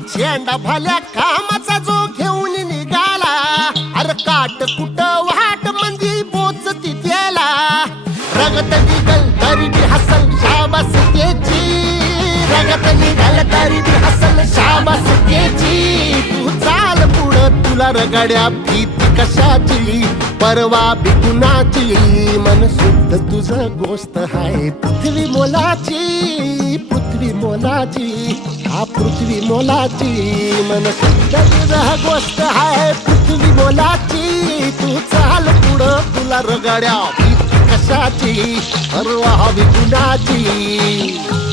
झेंडा भल्या कामाचा जो घेऊन निघाला, अरे काट कुट वाट मंदी पोचती त्याला, रगत निघल तरी बी हसल शाबास त्याची, रगत निघल तरी बी हसल शाबास त्याची. तू चाल पुढं तुला रगड्या भीती कशाची, परवा बी कुणाची, मन शुद्ध तुझं गोष्ट हाय पृथ्वी मोलाची, पृथ्वी मोलाची, हा पृथ्वी मोलाची, मन शुद्ध तुझं गोष्ट हाय पृथ्वी मोलाची. तू चाल पुढं तुला रगड्या भीती कशाची, परवा बी कुणाची.